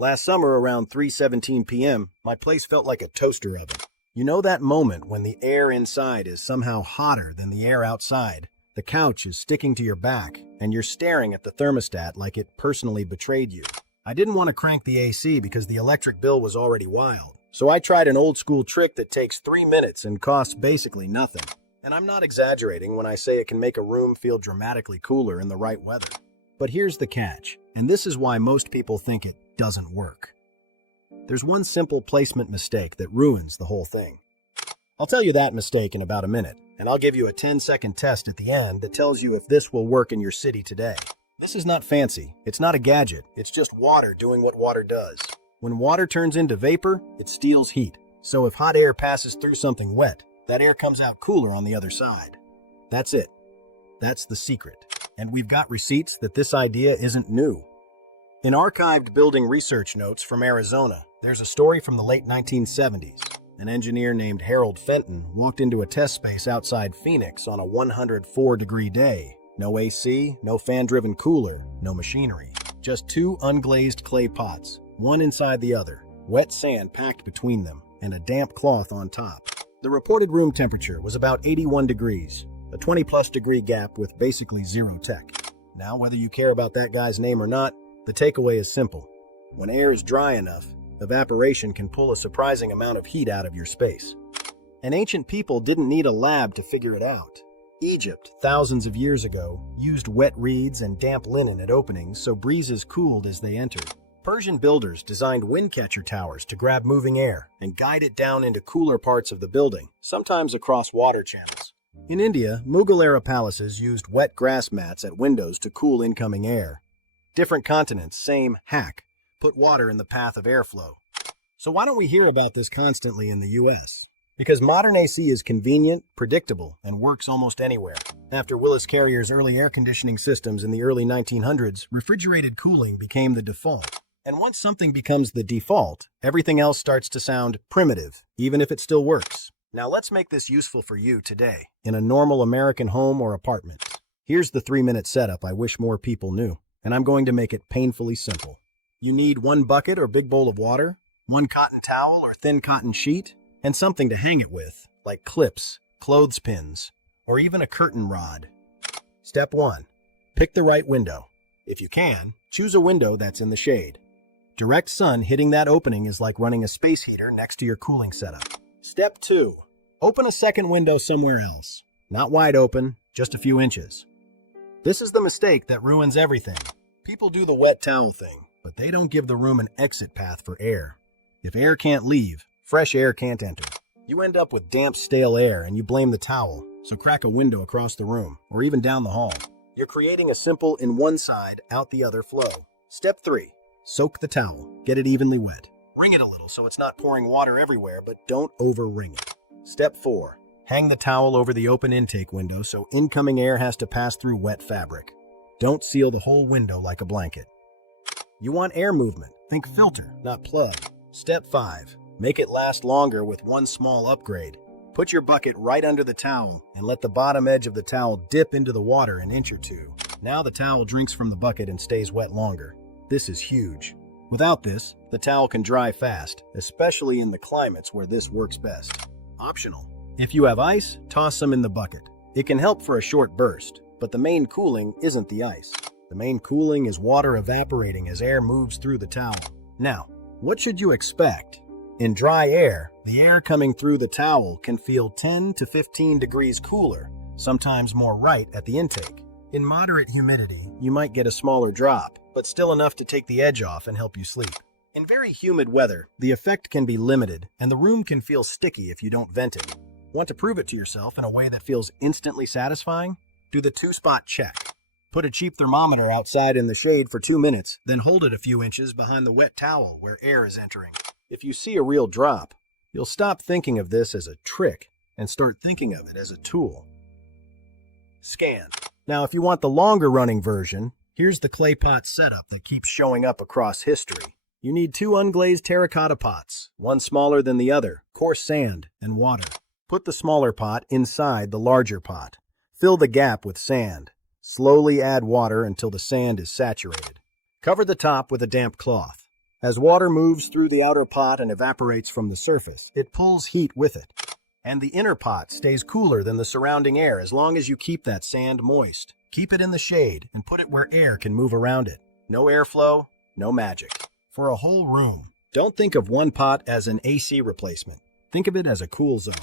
Last summer around 3:17 p.m., my place felt like a toaster oven. You know that moment when the air inside is somehow hotter than the air outside? The couch is sticking to your back, and you're staring at the thermostat like it personally betrayed you. I didn't want to crank the AC because the electric bill was already wild. So I tried an old-school trick that takes 3 minutes and costs basically nothing. And I'm not exaggerating when I say it can make a room feel dramatically cooler in the right weather. But here's the catch, and this is why most people think it doesn't work. There's one simple placement mistake that ruins the whole thing. I'll tell you that mistake in about a minute, and I'll give you a 10-second test at the end that tells you if this will work in your city today. This is not fancy, it's not a gadget, it's just water doing what water does. When water turns into vapor, it steals heat. So if hot air passes through something wet, that air comes out cooler on the other side. That's it. That's the secret. And we've got receipts that this idea isn't new. In archived building research notes from Arizona, there's a story from the late 1970s. An engineer named Harold Fenton walked into a test space outside Phoenix on a 104-degree day. No AC, no fan-driven cooler, no machinery. Just two unglazed clay pots, one inside the other, wet sand packed between them, and a damp cloth on top. The reported room temperature was about 81 degrees, a 20-plus degree gap with basically zero tech. Now, whether you care about that guy's name or not, the takeaway is simple. When air is dry enough, evaporation can pull a surprising amount of heat out of your space. And ancient people didn't need a lab to figure it out. Egypt, thousands of years ago, used wet reeds and damp linen at openings so breezes cooled as they entered. Persian builders designed wind catcher towers to grab moving air and guide it down into cooler parts of the building, sometimes across water channels. In India, Mughal-era palaces used wet grass mats at windows to cool incoming air. Different continents, same hack. Put water in the path of airflow. So why don't we hear about this constantly in the US? Because modern AC is convenient, predictable, and works almost anywhere. After Willis Carrier's early air conditioning systems in the early 1900s, refrigerated cooling became the default. And once something becomes the default, everything else starts to sound primitive, even if it still works. Now let's make this useful for you today, in a normal American home or apartment. Here's the 3-minute setup I wish more people knew, and I'm going to make it painfully simple. You need one bucket or big bowl of water, one cotton towel or thin cotton sheet, and something to hang it with, like clips, clothespins, or even a curtain rod. Step 1. Pick the right window. If you can, choose a window that's in the shade. Direct sun hitting that opening is like running a space heater next to your cooling setup. Step 2. Open a second window somewhere else. Not wide open, just a few inches. This is the mistake that ruins everything. People do the wet towel thing, but they don't give the room an exit path for air. If air can't leave, fresh air can't enter. You end up with damp, stale air and you blame the towel, so crack a window across the room, or even down the hall. You're creating a simple in one side, out the other flow. Step 3. Soak the towel. Get it evenly wet. Wring it a little so it's not pouring water everywhere, but don't over-wring it. Step 4. Hang the towel over the open intake window so incoming air has to pass through wet fabric. Don't seal the whole window like a blanket. You want air movement. Think filter, not plug. Step 5. Make it last longer with one small upgrade. Put your bucket right under the towel and let the bottom edge of the towel dip into the water an inch or two. Now the towel drinks from the bucket and stays wet longer. This is huge. Without this, the towel can dry fast, especially in the climates where this works best. Optional. If you have ice, toss some in the bucket. It can help for a short burst, but the main cooling isn't the ice. The main cooling is water evaporating as air moves through the towel. Now, what should you expect? In dry air, the air coming through the towel can feel 10 to 15 degrees cooler, sometimes more right at the intake. In moderate humidity, you might get a smaller drop, but still enough to take the edge off and help you sleep. In very humid weather, the effect can be limited, and the room can feel sticky if you don't vent it. Want to prove it to yourself in a way that feels instantly satisfying? Do the 2-spot check. Put a cheap thermometer outside in the shade for 2 minutes, then hold it a few inches behind the wet towel where air is entering. If you see a real drop, you'll stop thinking of this as a trick and start thinking of it as a tool. Scan. Now, if you want the longer running version, here's the clay pot setup that keeps showing up across history. You need 2 unglazed terracotta pots, one smaller than the other, coarse sand, and water. Put the smaller pot inside the larger pot. Fill the gap with sand. Slowly add water until the sand is saturated. Cover the top with a damp cloth. As water moves through the outer pot and evaporates from the surface, it pulls heat with it. And the inner pot stays cooler than the surrounding air as long as you keep that sand moist. Keep it in the shade and put it where air can move around it. No airflow, no magic. For a whole room, don't think of one pot as an AC replacement. Think of it as a cool zone.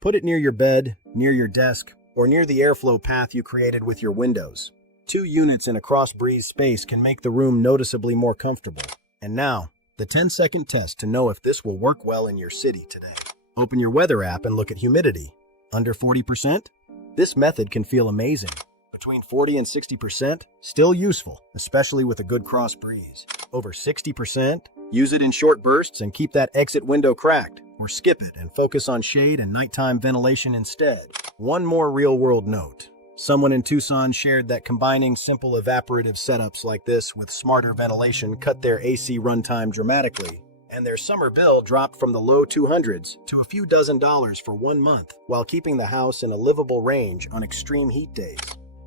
Put it near your bed, near your desk, or near the airflow path you created with your windows. 2 units in a cross-breeze space can make the room noticeably more comfortable. And now, the 10-second test to know if this will work well in your city today. Open your weather app and look at humidity. Under 40%? This method can feel amazing. Between 40 and 60%? Still useful, especially with a good cross breeze. Over 60%? Use it in short bursts and keep that exit window cracked, or skip it and focus on shade and nighttime ventilation instead. One more real-world note. Someone in Tucson shared that combining simple evaporative setups like this with smarter ventilation cut their AC runtime dramatically, and their summer bill dropped from the low 200s to a few $dozen for 1 month, while keeping the house in a livable range on extreme heat days.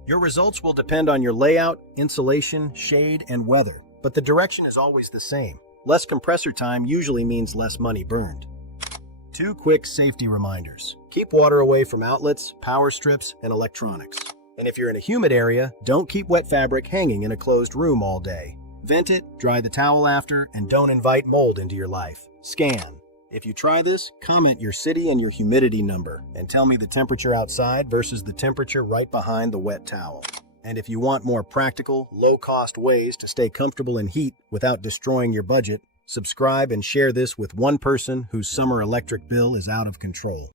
Your results will depend on your layout, insulation, shade, and weather, but the direction is always the same. Less compressor time usually means less money burned. 2 quick safety reminders. Keep water away from outlets, power strips, and electronics. And if you're in a humid area, don't keep wet fabric hanging in a closed room all day. Vent it, dry the towel after, and don't invite mold into your life. Scan. If you try this, comment your city and your humidity number, and tell me the temperature outside versus the temperature right behind the wet towel. And if you want more practical, low-cost ways to stay comfortable in heat without destroying your budget, subscribe and share this with one person whose summer electric bill is out of control.